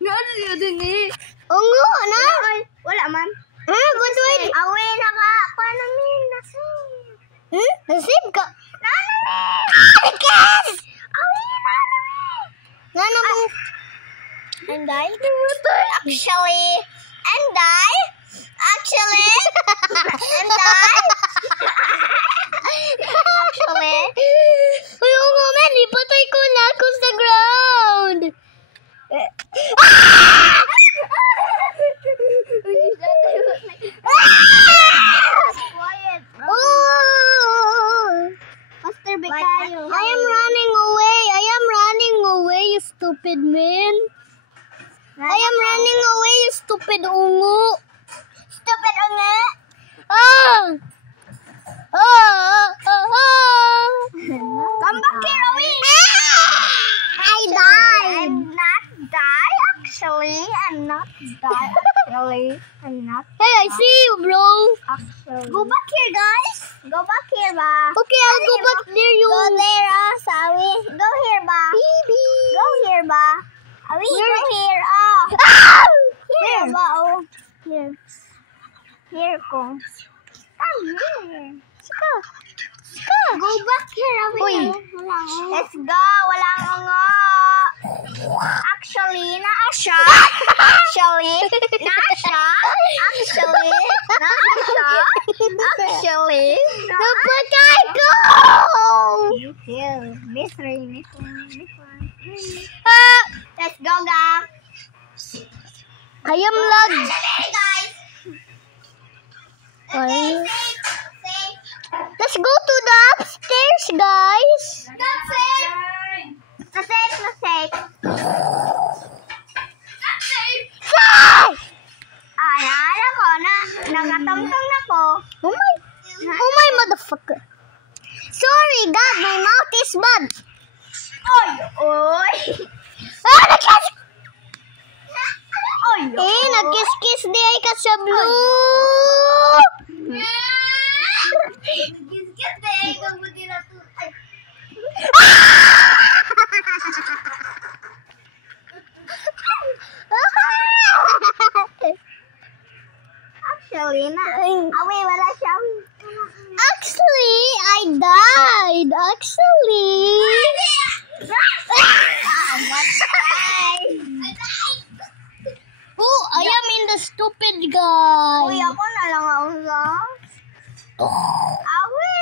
Ano yun din eh? Ungo na. Wala man. Good way. Awe na ka. Paano min? Nasib. Nasib ka. Yes! Awe na. Nana mo. And I? Actually. And I? Actually. And I? Actually. Uy, ungo man. Ipatay ko na ako sa ground. Quiet, bro. Oh! Faster be I kayo. am running away. I am running away, you stupid man. I am running away, you stupid ungo. Stupid unga. Ah! Ah! Ah! Come back here, Awi. I died. I'm not die, actually. I'm not die, actually. I'm not Hey, I see you, bro. actually. Go back here, guys. Go back here, ba. Okay, I'll go back there, you. Go there, Sawi. Go here, ba. Baby. Go here, ba. Awi, go here, oh. Ah! Here, ba, oh. Here. Here, ko. Come here. Sika. Go back here, Awi. Uy. Let's go. Walang ungo. Actually, na-asya. Actually, na-asya. Actually, na-asya. Actually, Napatay ko! you too. Mystery. Ah! Let's go, guys. I am logged. Guys. Ay. Let's go to the upstairs, guys. That's it. Safe. Ah! Ayan ako na. Nakatongtong na ko. Oh my motherfucker. Sorry, God, my mouth is bad. Oy. Ah, nagkis! Oy. Nagkis-kiss di ay ka sa blue. Actually, na. Awi, wala siya. Actually, I died. Actually. Oh, I am in the stupid guy. Uy, ako na lang ako sa. Awi.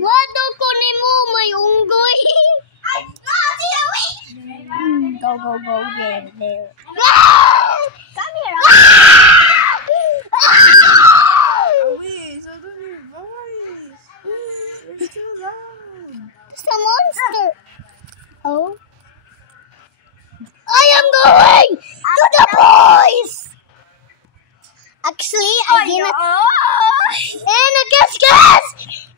Wado ko ni mo, may unggoy. Ay, si Awi. Go, there. Come here. It's a monster. Oh. I am going to the boys. Actually, I didn't. And a kiss.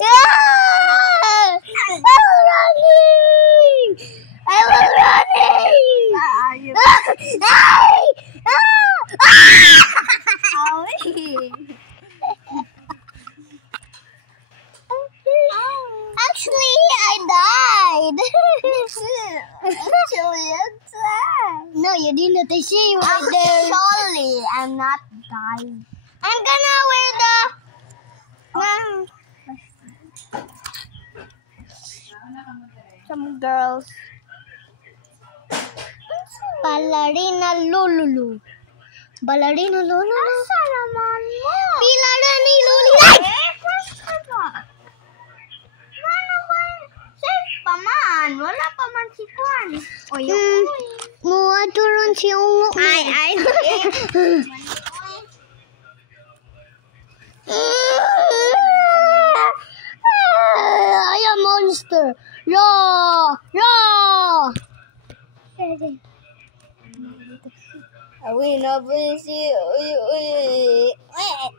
Yeah! I'm running. Hey! Actually, I died. No, you didn't. I see you right there. Actually, I'm not dying. I'm gonna wear the. Some girls. Ballerina Lulu. Asa naman mo? Pilarani Lulu. Safe pa man. Wala pa man si Kwan. O yung Mua turun si Ungo. Ay. I am monster. Raw. Awi na ba si...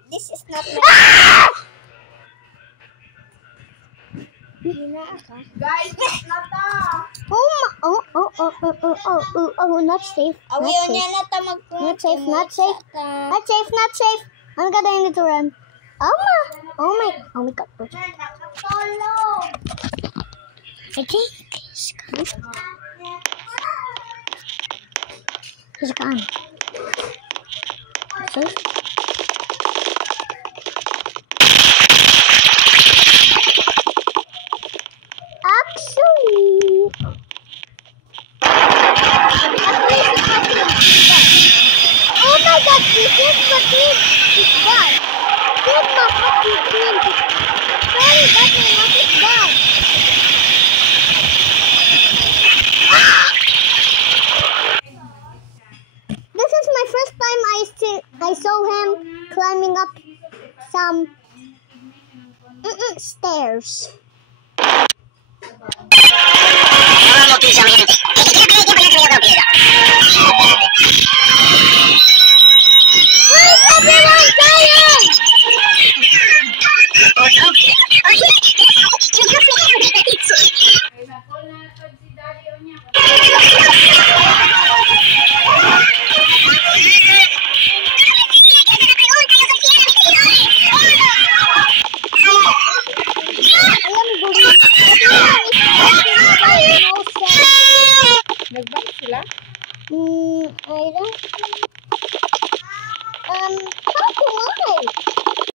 This is not my... Guys, it's not Oh, not safe. Awi Not niya safe. na ta Not safe. Not safe. I'm gonna need to run. Oh my god. Okay. He's gone. Safe. Actually, oh my God, this is what is gone. This my fucking clean. Sorry, that my mouth is gone. This is my first time I saw him climbing up some stairs. Why is everyone dying? Nag-back sila? I don't. How do I?